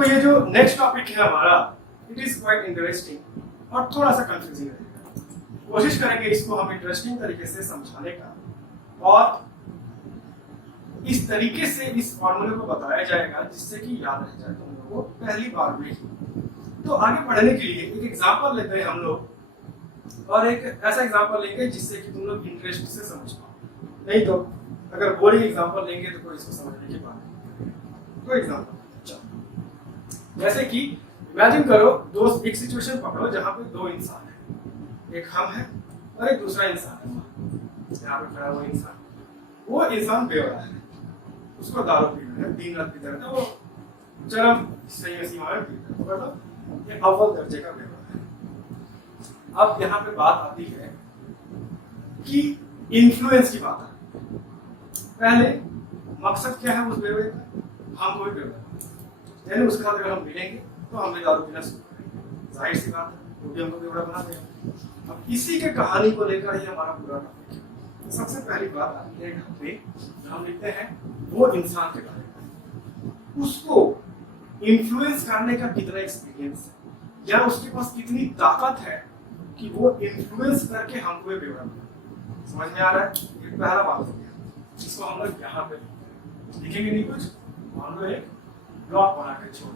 तो ये जो नेक्स्ट टॉपिक है हमारा, इट इज क्वाइट इंटरेस्टिंग और थोड़ा सा कंफ्यूजिंग रहेगा। कोशिश करेंगे इसको हम इंटरेस्टिंग तरीके से समझाने का, और इस तरीके से इस फॉर्मूले को बताया जाएगा जिससे कि याद रह जाए तुम लोगों को पहली बार में। तो आगे बढ़ने के लिए एक एग्जांपल लेते हैं हम लोग, और एक ऐसा एग्जांपल लेंगे जिससे कि तुम लोग इंटरेस्ट से समझ पाओ। नहीं तो अगर बोरिंग एग्जांपल लेंगे तो कोई इसको समझने की बात नहीं। तो एग्जांपल जैसे कि इमेजिन करो दोस्त, एक सिचुएशन पकड़ो जहां पे दो इंसान हैं, एक हम है और एक दूसरा इंसान है। यहाँ पे खड़ा हुआ इंसान, वो इंसान बेवड़ा है, उसको दारू पीना है, दिन रात पीता रहता है, वो चरम सही सीमा में पीता है, मतलब ये अव्वल दर्जे का बेवड़ा है। अब यहाँ पे बात आती है कि इन्फ्लुएंस की बात है। पहले मकसद क्या है उस बेवड़े का, हम कोई बेवड़ा, यानी उसके साथ अगर हम मिलेंगे तो हमें दारू पीना शुरू करेंगे, जाहिर सी बात है, वो भी हमको बेवड़ा बना देगा। अब इसी के कहानी को लेकर ही हमारा पूरा टॉपिक है। तो सबसे पहली बात आती है यहाँ पे, हम लिखते हैं वो इंसान के बारे में, उसको इन्फ्लुएंस करने का कितना एक्सपीरियंस है, या उसके पास कितनी ताकत है कि वो इन्फ्लुएंस करके हमको बेवड़ा बनाए। समझ में आ रहा है? ये पहला बात हो गया। इसको हम लोग यहाँ पे लिखेंगे नहीं कुछ, हम लोग एक ब्लॉक बना के छोड़,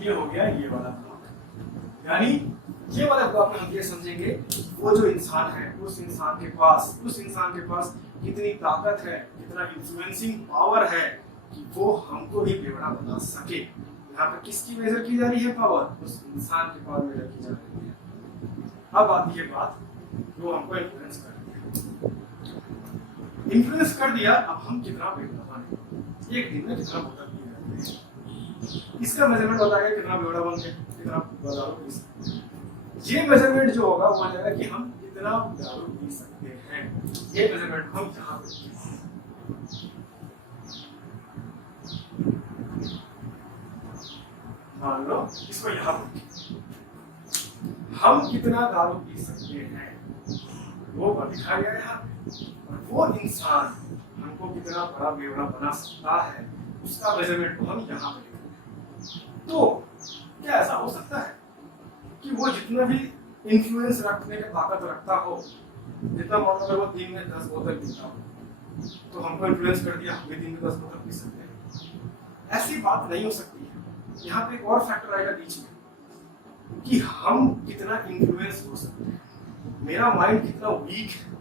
ये हो गया ये वाला ब्लॉक। यानी ये वाला ब्लॉक में हम ये समझेंगे वो जो इंसान है, उस इंसान के पास कितनी ताकत है, कितना इन्फ्लुएंसिंग पावर है कि वो हमको भी बेवड़ा बना सके। यहाँ पर किसकी मेजर की जा रही है पावर? उस इंसान की पावर मेजर की जा रही है। अब आती है बात जो हमको इन्फ्लुएंस कर दिया, इन्फ्लुएंस कर दिया, अब हम कितना बेवड़ा बने, एक दिन में कितना बोतल पी रहे हैं, इसका मेजरमेंट बताएगा कितना बेवड़ा बन गया, कितना दारू पी सकते हैं। ये मेजरमेंट जो होगा वो जाएगा कि हम कितना दारू पी सकते हैं। ये मेजरमेंट हम यहाँ पे मान लो, इसको यहाँ पे हम कितना दारू पी सकते हैं वो दिखाया गया यहाँ पे, और वो इंसान हमको कितना बड़ा बेवड़ा बना सकता है उसका मेजरमेंट को हम यहाँ पे लिखेंगे। तो क्या ऐसा हो सकता है कि वो जितना भी इन्फ्लुएंस रखने की ताकत रखता हो, जितना मान लो अगर वो दिन में 10 बोतल पीता हो तो हमको इन्फ्लुएंस कर दिया, हम भी दिन में 10 बोतल पी सकते हैं? ऐसी बात नहीं हो सकती है। यहाँ पे एक और फैक्टर आएगा बीच में कि हम कितना इन्फ्लुएंस हो सकते हैं, मेरा माइंड कितना वीक है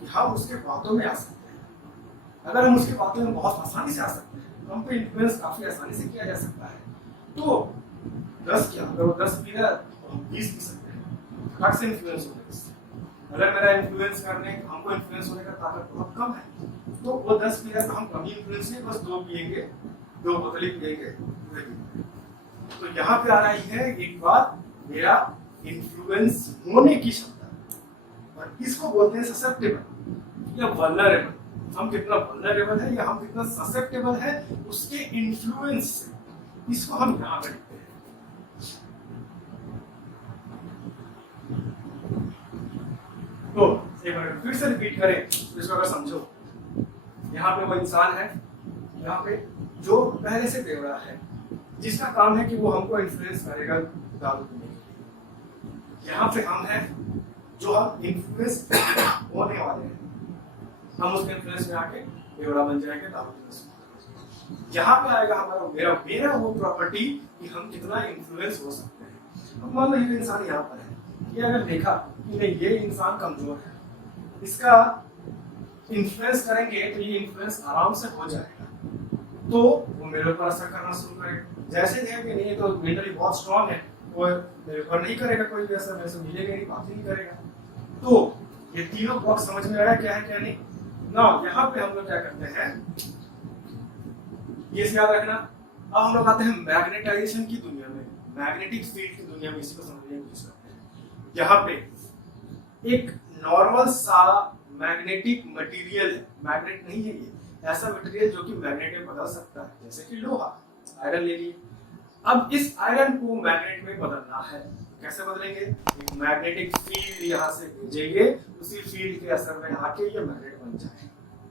कि हम उसके बातों में आ सकते हैं। अगर हम उसके बातों में बहुत आसानी से आ सकते हैं तो हम पे इन्फ्लुएंस काफी आसानी से किया जा सकता है। तो 10 क्या, अगर वो 10 पी रहा है तो हम 20 पी सकते हैं, फटाक से इन्फ्लुएंस हो जाएगा। अगर मेरा इन्फ्लुएंस करने, हमको इन्फ्लुएंस होने का ताकत बहुत कम है तो वो 10 पी रहा है तो हम कम ही इन्फ्लुएंस नहीं, बस 2 पिएंगे, 2 बोतल ही पिएंगे। तो यहाँ पे आ रही है एक बात, मेरा इन्फ्लुएंस होने की क्षमता, और इसको बोलते हैं ससेप्टेबल या वल्नरेबल। हम कितना वल्नरेबल है या हम कितना ससेप्टेबल है उसके इन्फ्लुएंस से, इसको हम यहाँ पे लिखते हैं। तो एक बार फिर से रिपीट करें तो इसको अगर समझो, यहाँ पे वो इंसान है, यहाँ पे जो पहले से बेवड़ा है, जिसका काम है कि वो हमको इन्फ्लुएंस करेगा दारू पीने के लिए। यहाँ पे हम हैं जो हम इन्फ्लुएंस होने वाले हैं, हम उसके इन्फ्लुएंस में आके बेवड़ा बन जाएंगे, दारू पीने। यहाँ पे आएगा हमारा मेरा वो प्रॉपर्टी कि हम कितना इन्फ्लुएंस हो सकते हैं। अब मान लो ये इंसान यहाँ पर है, ये अगर देखा कि नहीं ये इंसान कमजोर है, इसका इन्फ्लुएंस करेंगे तो ये इन्फ्लुएंस आराम से हो जाएगा, तो वो मेरे ऊपर असर करना शुरू करेगा। जैसे थे कि नहीं तो मेंटली बहुत स्ट्रांग है, वो मेरे ऊपर नहीं करेगा कोई भी असर, मेरे से मिलेगा नहीं, बात ही नहीं करेगा। तो ये तीनों बॉक्स समझ में आया क्या है क्या नहीं ना। यहाँ पे हम लोग क्या करते हैं, ये याद रखना। अब हम लोग आते हैं मैग्नेटाइजेशन की दुनिया में, मैग्नेटिक फील्ड की दुनिया में, इसको समझने की कोशिश करते हैं। यहाँ पे एक नॉर्मल सा मैग्नेटिक मटेरियल है, मैग्नेट नहीं है ये, ऐसा मटेरियल जो कि मैग्नेट में बदल सकता है, जैसे कि लोहा, आयरन ले लीजिए। अब इस आयरन को मैग्नेट में बदलना है, कैसे बदलेंगे? एक मैग्नेटिक फील्ड यहाँ से भेजेंगे, उसी फील्ड के असर में आके ये मैग्नेट बन जाए।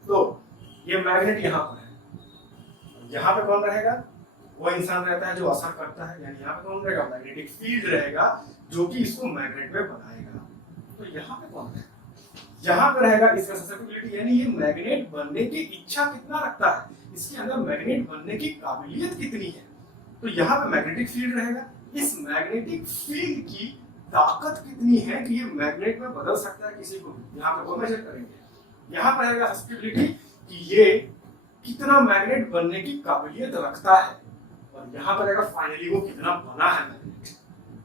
तो ये मैग्नेट यहाँ पर है, यहाँ पे कौन रहेगा? वो इंसान रहता है जो असर करता है, यानी यहाँ पे कौन रहेगा? मैग्नेटिक फील्ड रहेगा जो कि इसको मैग्नेट में बनाएगा। तो यहाँ पे कौन रहेगा? यहाँ पे रहेगा इसका ससेप्टिबिलिटी, यानी ये मैग्नेट बनने की इच्छा कितना रखता है, इसके अंदर मैग्नेट बनने की काबिलियत कितनी है। तो यहाँ पे मैग्नेटिक फील्ड रहेगा। इस मैग्नेटिक फील्ड की ताकत कितनी है कि ये मैग्नेट में बदल सकता है किसी को, यहाँ पे वो मेजर करेंगे। यहाँ पर रहेगा ससेप्टिबिलिटी कि ये कितना मैग्नेट बनने की काबिलियत रखता है, और यहाँ पर रहेगा फाइनली वो कितना बना है मैग्नेट।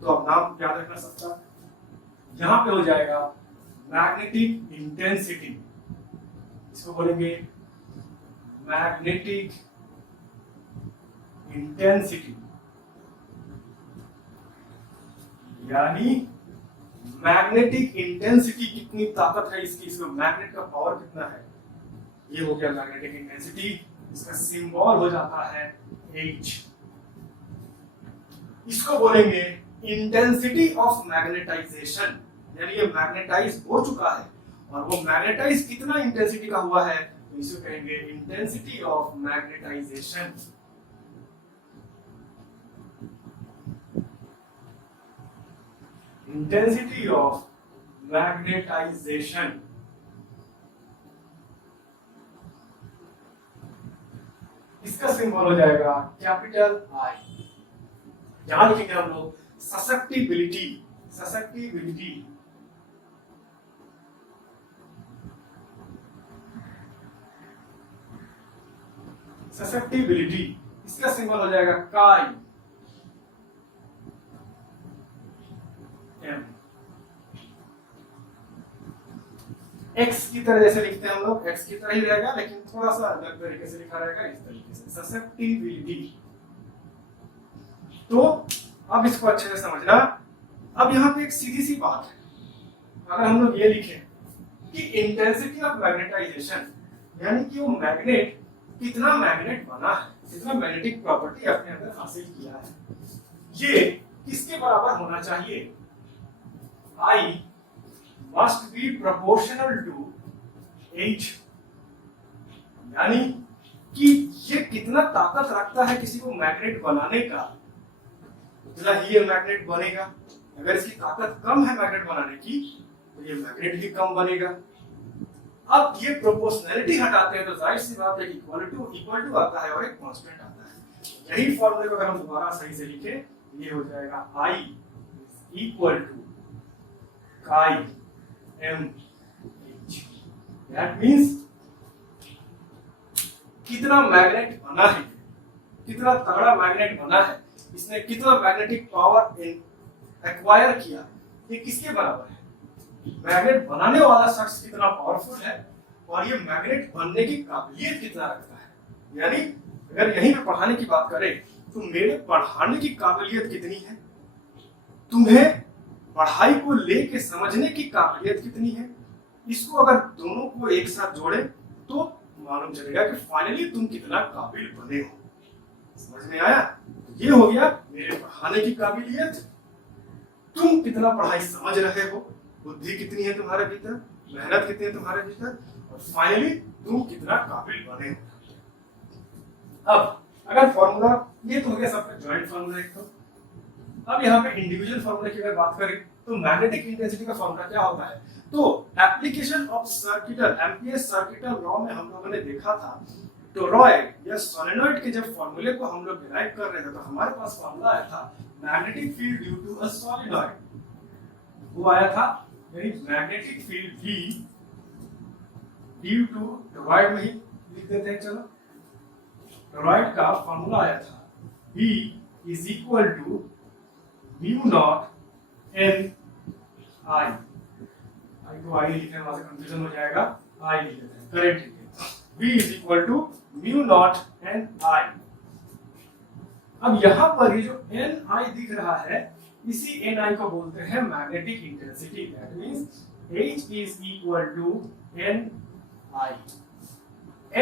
तो अब नाम याद रखना सबका। यहाँ पे हो जाएगा मैग्नेटिक इंटेंसिटी, इसको बोलेंगे मैग्नेटिक इंटेंसिटी, यानी मैग्नेटिक इंटेंसिटी कितनी ताकत है इसकी, इसमें मैग्नेट का पावर कितना है, ये हो गया मैग्नेटिक इंटेंसिटी। इसका सिंबल हो जाता है H। इसको बोलेंगे इंटेंसिटी ऑफ मैग्नेटाइजेशन, यानी ये मैग्नेटाइज हो चुका है, और वो मैग्नेटाइज कितना इंटेंसिटी का हुआ है, तो इसे कहेंगे intensity of magnetisation. Intensity of magnetisation. इसका सिंबल हो जाएगा कैपिटल I। यहां लिखेंगे हम लोग ससेप्टिबिलिटी, ससेप्टिबिलिटी ससेप्टिबिलिटी, इसका सिंबल हो जाएगा काई M। एक्स की तरह जैसे लिखते हैं हम लोग, एक्स की तरह ही रहेगा लेकिन थोड़ा सा अलग तरीके से लिखा रहेगा, इस तरीके से ससेप्टिबिलिटी। तो अब इसको अच्छे से समझना। अब यहाँ पे एक सीधी सी बात है, अगर हम लोग ये लिखें कि इंटेंसिटी ऑफ मैग्नेटाइजेशन, यानी कि वो मैग्नेट कितना मैग्नेट बना है, कितना मैग्नेटिक प्रॉपर्टी अपने अंदर हासिल किया है, ये किसके बराबर होना चाहिए? I must be proportional to H, यानी कि ये कितना ताकत रखता है किसी को मैग्नेट बनाने का, उतना ही ये मैग्नेट बनेगा। अगर इसकी ताकत कम है मैग्नेट बनाने की, तो ये मैग्नेट भी कम बनेगा। अब ये प्रोपोर्शनैलिटी हटाते हैं तो जाहिर सी बात है इक्वल टू आता है और एक कांस्टेंट आता है। यही फॉर्मूले को अगर हम दोबारा सही से लिखें, ये हो जाएगा I इक्वल टू काई M H। दैट मींस कितना मैग्नेट बना है, कितना तगड़ा मैग्नेट बना है, इसने कितना मैग्नेटिक पावर एक्वायर किया, ये किसके बराबर है? मैग्नेट बनाने वाला शख्स कितना पावरफुल है और ये मैग्नेट बनने की काबिलियत कितना रखता है। यानी अगर यहीं पे पढ़ाने की बात करें तो मेरे पढ़ाने की काबिलियत कितनी है, तुम्हें पढ़ाई को लेके समझने की काबिलियत कितनी है, इसको अगर दोनों को एक साथ जोड़े तो मालूम चलेगा कि फाइनली तुम कितना काबिल बने हो। समझ में आया? ये हो गया मेरे पढ़ाने की काबिलियत, तुम कितना पढ़ाई समझ रहे हो, बुद्धि कितनी है तुम्हारे भीतर, मेहनत कितनी है तुम्हारे भीतर, और फाइनली तुम कितना काबिल बने हो। अब अगर फॉर्मूला ये तो हो गया सबका जॉइंट फॉर्मूला एक तो। अब यहाँ पे इंडिविजुअल फॉर्मूला की अगर बात करें तो मैग्नेटिक इंटेंसिटी का फॉर्मूला क्या होता है? तो application of circuital amperes circuital law में हम लोगों ने देखा था टोरॉइड या सोलेनॉइड के जब फॉर्मूले को हम लोग डिराइव कर रहे थे तो हमारे पास फॉर्मूला आया था magnetic field due to a solenoid. वो आया था यानी magnetic field V due to toroid में ही लिख देते हैं। चलो टोरॉइड का फॉर्मूला आया था V is equal to mu naught N I। तो I लिखने वहां से कंफ्यूजन हो जाएगा, I लिख देते हैं, करेक्ट है। V is equal to mu naught N I। अब यहां पर ये जो N I दिख रहा है इसी N I को बोलते हैं magnetic intensity. That means H is equal to N I।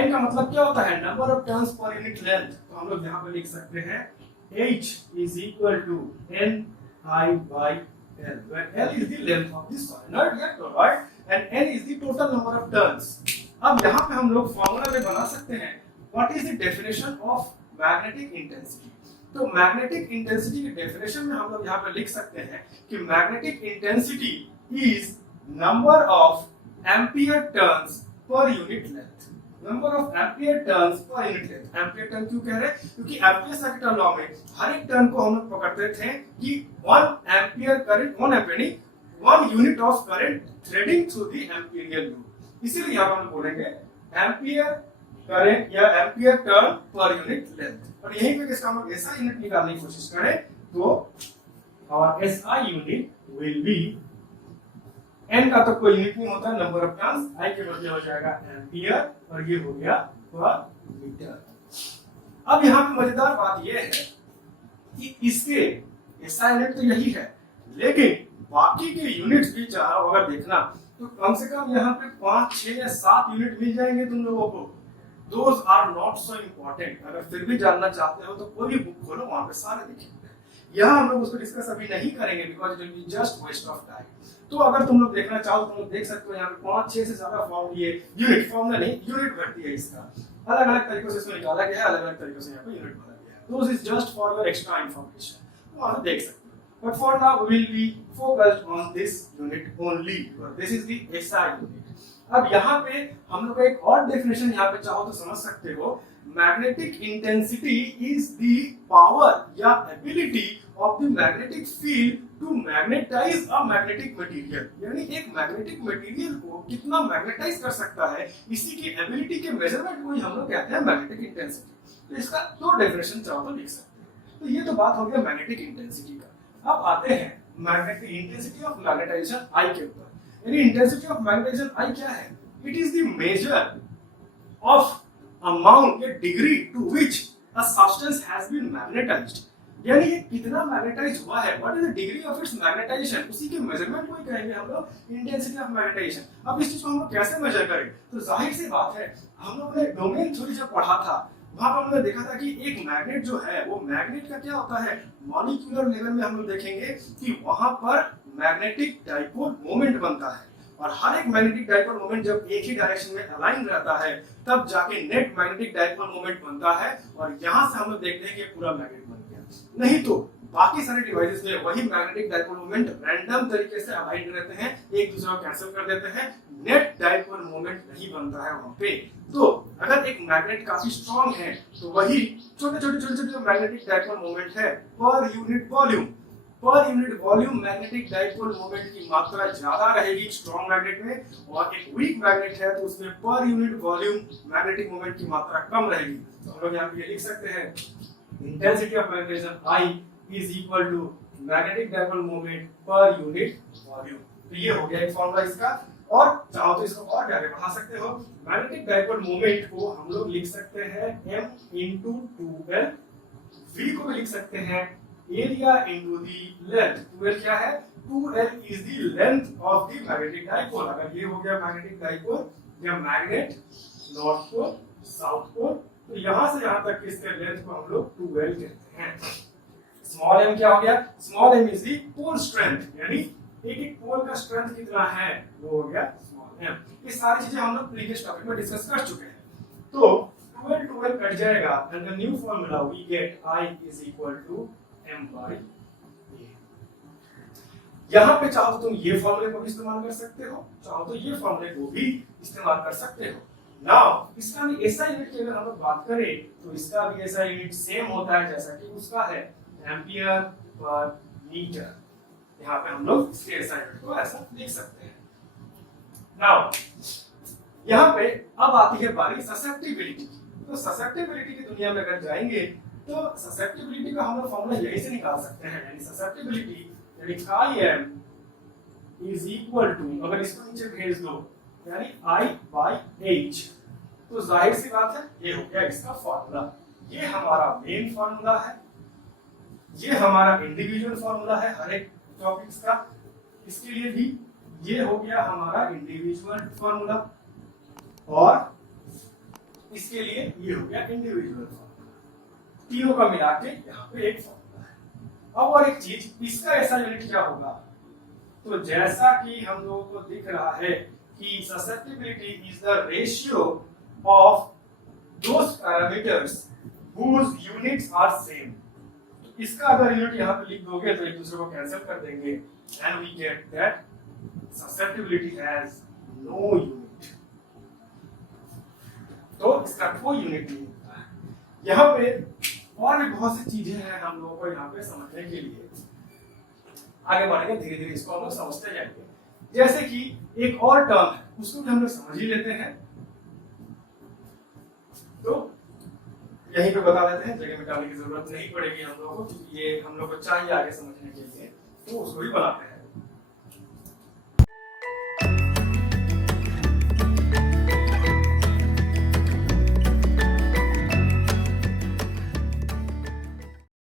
N का मतलब क्या होता है? Number of turns per unit length. तो हम लोग यहां पर लिख सकते हैं H is equal to N I by L, where L is the length of the solenoid या toroid and N is the total number of turns। अब यहाँ पे हम लोग फॉर्मूला में बना सकते हैं what is the definition of magnetic intensity. तो मैग्नेटिक इंटेंसिटी की डेफिनेशन में हम लोग यहाँ पे लिख सकते हैं कि magnetic intensity is number of ampere turns per unit length. Number of ampere turns per unit length. Ampere turn क्यों कह रहे हैं? क्योंकि एम्पियर सर्किट लॉ में हर एक टर्न को हम लोग पकड़ते थे कि 1 एम्पियर करंट, 1 एम्पियर नहीं, 1 unit of current threading through the Amperian loop. इसीलिए यहाँ हम बोलेंगे एम्पियर करंट या एम्पियर टर्न पर यूनिट लेंथ। और यहीं पे इसका हम लोग एसआई यूनिट निकालने की कोशिश करें तो और SI unit will be, N का तो कोई यूनिट नहीं होता, नंबर ऑफ टर्न्स, आई के बदले हो जाएगा एम्पियर और ये हो गया पर मीटर। अब यहाँ पे मजेदार बात ये है कि इसके एसआई यूनिट तो यही है, लेकिन बाकी के यूनिट्स भी चाहो अगर देखना तो कम से कम यहाँ पे 5, 6 या 7 यूनिट मिल जाएंगे तुम लोगों को। Those are not so important। अगर फिर भी जानना चाहते हो तो कोई भी बुक खोलो, वहां पे सारे लिखे हैं। यहाँ हम लोग उसको डिस्कस अभी नहीं करेंगे because it will be just waste of time. तो अगर तुम लोग देखना चाहो तो तुम लोग देख सकते हो, यहाँ पे 5, 6 से ज्यादा फॉर्म ये यूनिट, फॉर्मूला नहीं, यूनिट भरती है इसका। अलग अलग तरीकों से इसको निकाला गया है, अलग अलग तरीकों से यहाँ पे यूनिट भरा गया है। Those is just for your extra information, तो वहां देख सकते हो। But for now we will be focused on this unit only, because this is the SI unit। अब यहाँ पे हम लोग एक और डेफिनेशन यहाँ पे चाहो तो समझ सकते हो, magnetic intensity is the power या ability of the magnetic field to magnetise a magnetic material. यानी एक मैग्नेटिक मटेरियल को कितना मैग्नेटाइज कर सकता है, इसी की एबिलिटी के मेजरमेंट को ही हम लोग कहते हैं मैग्नेटिक इंटेंसिटी। तो इसका दो डेफिनेशन चाहो तो लिख सकते हैं। तो ये तो बात हो गया मैग्नेटिक इंटेंसिटी का। अब आते हैं magnetic intensity of magnetisation I के ऊपर। यानी इंटेंसिटी ऑफ मैग्नेटाइजेशन आई क्या है? It is the measure of amount या degree to which a substance has been magnetised. यानी ये कितना मैग्नेटाइज हुआ है, what is the degree of its magnetisation, उसी के मेजरमेंट को ही कहेंगे हम लोग इंटेंसिटी ऑफ मैग्नेटाइजेशन। अब इस चीज को हम लोग कैसे मेजर करें? तो जाहिर सी बात है, हम लोगों ने डोमेन थ्योरी जब पढ़ा था वहां पर हमने देखा था कि एक मैग्नेट जो है वो मैग्नेट का क्या होता है, मॉलिक्यूलर लेवल में हम लोग देखेंगे कि वहां पर मैग्नेटिक डाइपोल मोमेंट बनता है। और हर एक मैग्नेटिक डाइपोल मोमेंट जब एक ही डायरेक्शन में अलाइन रहता है तब जाके नेट मैग्नेटिक डाइपोल मोमेंट बनता है। और यहां से हम लोग देखते हैं कि पूरा मैग्नेट बन गया। नहीं तो बाकी सारे डिवाइसेस में वही मैग्नेटिक डाइपोल मोमेंट रैंडम तरीके से अलाइन रहते हैं, एक दूसरे को कैंसिल कर देते हैं, नेट डाइपोल मोमेंट नहीं बनता है वहां पे। तो अगर एक मैग्नेट काफी स्ट्रांग है तो वही छोटे छोटे मैग्नेटिक डाइपोल मोमेंट है per unit volume magnetic dipole moment की मात्रा ज्यादा रहेगी स्ट्रांग मैग्नेट में, और एक वीक मैग्नेट है तो उसमें per unit volume magnetic moment की मात्रा कम रहेगी। तो हम लोग यहाँ पे लिख सकते हैं intensity of magnetisation I is equal to magnetic dipole moment per unit volume. तो ये हो गया एक फॉर्मूला इसका। और चाहो तो इसको और आगे बढ़ा सकते हो, मैग्नेटिक डाइपोल मोमेंट को हम लोग लिख सकते हैं m into 2l, v को भी लिख सकते हैं area into the length। 2l क्या है? 2l is the length of the magnetic dipole। अगर ये हो गया मैग्नेटिक डाइपोल या magnet north pole south pole, तो यहां से यहां तक इसके लेंथ को हम लोग 2l कहते हैं। स्मॉल m क्या हो गया? Small m is the pole strength, यानी एक पोल का स्ट्रेंथ कितना है वो हो गया स्मॉल m। ये सारी चीजें हम लोग प्रीवियस टॉपिक में डिस्कस कर चुके हैं। तो 12 कट जाएगा and the new formula we get I is equal to m by a। यहां पे चाहो तो तुम ये फार्मूले को भी इस्तेमाल कर सकते हो, चाहो तो ये फार्मूले को भी इस्तेमाल कर सकते हो। नाउ इसका भी एसआई यूनिट की अगर हम लोग बात करें तो इसका भी एसआई यूनिट सेम होता है जैसा कि उसका है, एम्पियर पर मीटर। यहाँ पे हम लोग इसके एसआई यूनिट को ऐसा लिख सकते हैं। नाउ यहाँ पे अब आती है बारी ससेप्टिबिलिटी। तो ससेप्टिबिलिटी की दुनिया में अगर जाएंगे तो ससेप्टिबिलिटी का हम लोग फॉर्मूला यही से निकाल सकते हैं, यानी ससेप्टिबिलिटी यानी chi m is equal to, अगर इसको नीचे भेज दो यानी I by h, तो जाहिर सी बात है ये हो गया इसका फॉर्मूला। ये हमारा मेन फॉर्मूला है, ये हमारा इंडिविजुअल फॉर्मूला है हर एक टॉपिक्स का। इसके लिए भी ये हो गया हमारा इंडिविजुअल फॉर्मूला और इसके लिए ये हो गया इंडिविजुअल फॉर्मूला। तीनों का मिला के यहाँ पे एक फॉर्मूला है। अब और एक चीज, इसका ऐसा यूनिट क्या होगा? तो जैसा कि हम लोगों को दिख रहा है कि susceptibility is the ratio of those parameters whose units are same। इसका अगर यूनिट यहाँ पे लिख दोगे तो एक दूसरे को कैंसिल कर देंगे and we get that susceptibility has no unit। तो इसका कोई यूनिट नहीं होता है। यहाँ पे और भी बहुत सी चीजें हैं हम लोगों को यहाँ पे समझने के लिए। आगे बढ़ेंगे, धीरे धीरे इसको हम लोग समझते जाएंगे। जैसे कि एक और टर्म है, उसको भी हम लोग समझ ही लेते हैं। तो यहीं पे बता देते हैं, जगह मिटाने की जरूरत नहीं पड़ेगी हम लोगों को, क्योंकि ये हम लोग को चाहिए आगे समझने के लिए, तो उसको भी बनाते हैं।